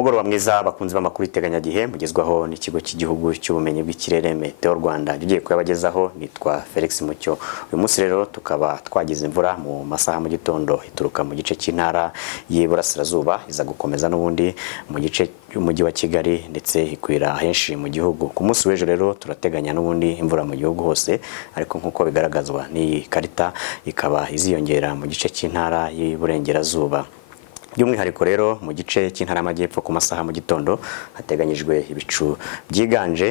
Umugoroba mwiza bakunzi b'amakuru iteganyagihe mugezwaho n'ikigo cy'igihugu cy'ubumenyi bw'ikirere Meteo Rwanda. Ugiye kuyabagezaho nitwa Felix Mucyo. Uyu munsi rero tukaba twagize imvura mu masaha mu gitondo ituruka mu gice cy'intara y'Iburasirazuba iza gukomeza n'ubundi mu gice cy'umujyi wa Kigali ndetse ikwira henshi mu gihugu. Ku munsi w'ejo rero turateganya n'ubundi imvura mu gihugu hose, ariko nkuko bigaragazwa n'iyi karita ikaba iziyongera mu gice cy'intara y'Iburengerazuba. By'umwihariko rero mu gice cy'intara y'Amajyepfo ku masaha mu gitondo hateganyijwe ibicu byiganje,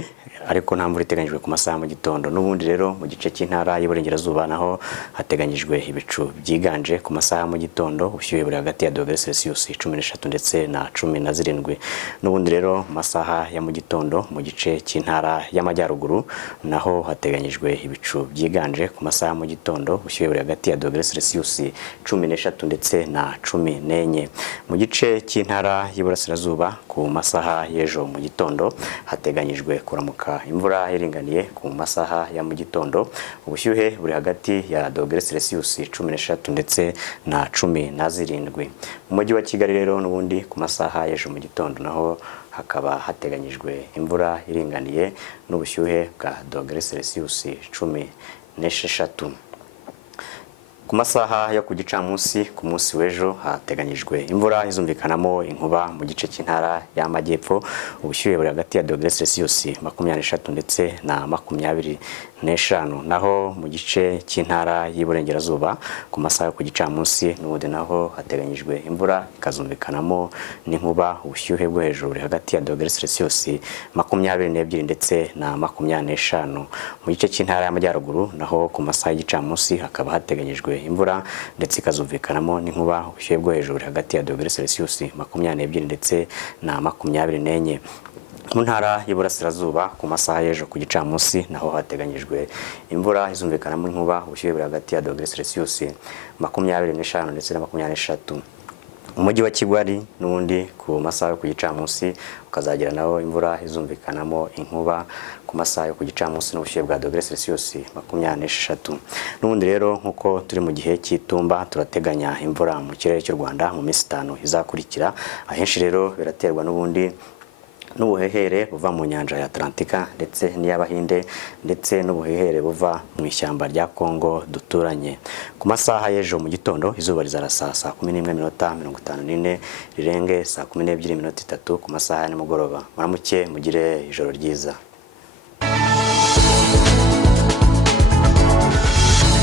ariko nta mvura iteganyijwe ku masaha mu gitondo. N'ubundi rero mu gice cy'intara y'Iburengerazuba naho hateganyijwe ibicu byiganje ku masaha mu gitondo, ubushyuhe buri hagati ya °C 13 ndetse na 17. N'ubundi rero mu masaha ya mu gitondo mu gice cy'intara y'Amajyaruguru naho hateganyijwe ibicu byiganje ku masaha mu gitondo, ubushyuhe buri hagati ya °C 13 ndetse na 14. Mu gice cy'intara y'Iburasirazuba ku masaha y'ejo mu gitondo hateganyijwe kuramuka imvura iringaniye ku masaha ya mu gitondo, ubushyuhe buri hagati ya °C 13 ndetse na 17. Mu mujyi wa Kigali rero n'ubundi ku masaha y'ejo mu gitondo naho hakaba hateganyijwe imvura iringaniye n'ubushyuhe bwa °C 16. Ku masaha yo ku gicamunsi ku munsi w'ejo hateganyijwe imvura izumvikanamo inkuba mu gice cy'intara y'Amajyepfo, ubushyuhe buri hagati ya °C 23 ndetse na 25. Naho mu gice cy'intara y'Iburengerazuba ku masaha yo ku gicamunsi n'ubundi naho hateganyijwe imvura ikazumvikanamo n'inkuba, ubushyuhe bwo hejuru buri hagati ya °C 22 ndetse na 25. Mu gice cy'intara y'Amajyaruguru naho ku masaha y'igicamunsi hakaba hateganyijwe imvura ndetse ikazumvikanamo n'inkuba, ubushyuhe bwo hejuru buri hagati ya °C 22 ndetse na 24. Mu ntara y'Iburasirazuba ku masaha y'ejo ku gicamunsi naho hateganyijwe imvura izumvikanamo inkuba, ubushyuhe buri hagati ya °C 25 ndetse na 23. Umujyi wa Kigali n'ubundi ku masaha yo ku gicamunsi ukazagira naho imvura izumvikanamo inkuba ku masaha yo ku gicamunsi n'ubushyuhe bwa °C 26. N'ubundi rero nkuko turi mu gihe cy'itumba turateganya imvura mu kirere cy'u Rwanda mu minsi 5 izakurikira. Ahenshi rero biraterwa n'ubundi n'ubuhehere buva mu nyanja ya Atlantika ndetse n'iy'Abahinde ndetse n'ubuhehere buva mu ishyamba rya Kongo duturanye. Ku masaha y'ejo mu gitondo izuba rizarasa saa 11:54 rirenge saa 12:03 ku masaha ya nimugoroba. Muramuke mugire ijoro ryiza.